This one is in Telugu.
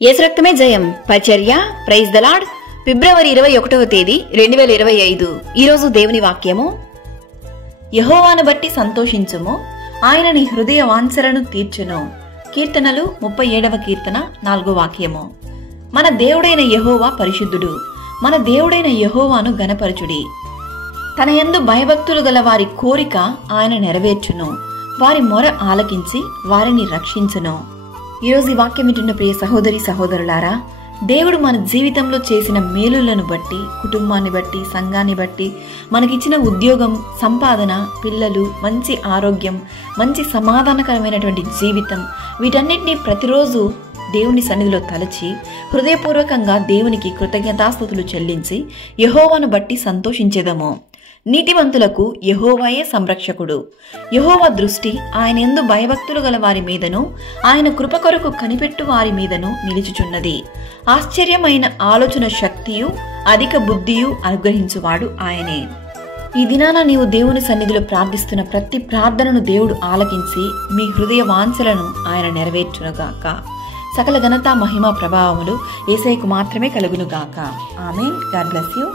యేసు రక్తమే జయం పరిచర్య ప్రైజ్ ద లార్డ్. ఫిబ్రవరి 21వ తేదీ 2025. ఈరోజు దేవుని వాక్యము, యెహోవాను బట్టి సంతోషించుము, ఆయన నీ హృదయ వాంఛలను తీర్చును. కీర్తనలు 37వ కీర్తన 4వ వాక్యము. మన దేవుడైన యెహోవా పరిశుద్ధుడు, మన దేవుడైన యెహోవాను గణపరచుడి. తన యందు భయభక్తులు గల వారి కోరిక ఆయన నెరవేర్చును, వారి మొర ఆలకించి వారిని రక్షించును. ఈరోజు ఈ వాక్యం వింటున్న ప్రియ సహోదరి సహోదరులారా, దేవుడు మన జీవితంలో చేసిన మేలులను బట్టి, కుటుంబాన్ని బట్టి, సంఘాన్ని బట్టి, మనకిచ్చిన ఉద్యోగం, సంపాదన, పిల్లలు, మంచి ఆరోగ్యం, మంచి సమాధానకరమైనటువంటి జీవితం, వీటన్నిటినీ ప్రతిరోజు దేవుని సన్నిధిలో తలచి హృదయపూర్వకంగా దేవునికి కృతజ్ఞతాస్తుతులు చెల్లించి యెహోవాను బట్టి సంతోషించేదము. నీతివంతులకు యెహోవాయే సంరక్షకుడు. యెహోవా దృష్టి ఆయన యందు భయభక్తులు గల వారి మీదను, ఆయన కృప కొరకు కనిపెట్టు వారి మీదను నిలుచుచున్నది. ఆశ్చర్యమైన ఆలోచన శక్తియు అధిక బుద్ధియు అనుగ్రహించువాడు ఆయనే. ఈ దినాన నీవు దేవుని సన్నిధిలో ప్రార్థిస్తున్న ప్రతి ప్రార్థనను దేవుడు ఆలకించి మీ హృదయ వాంఛలను ఆయన నెరవేర్చునుగాక. సకల ఘనత, మహిమ, ప్రభావములు యేసయ్యకు మాత్రమే కలుగునుగాక. ఆమేన్. God bless you.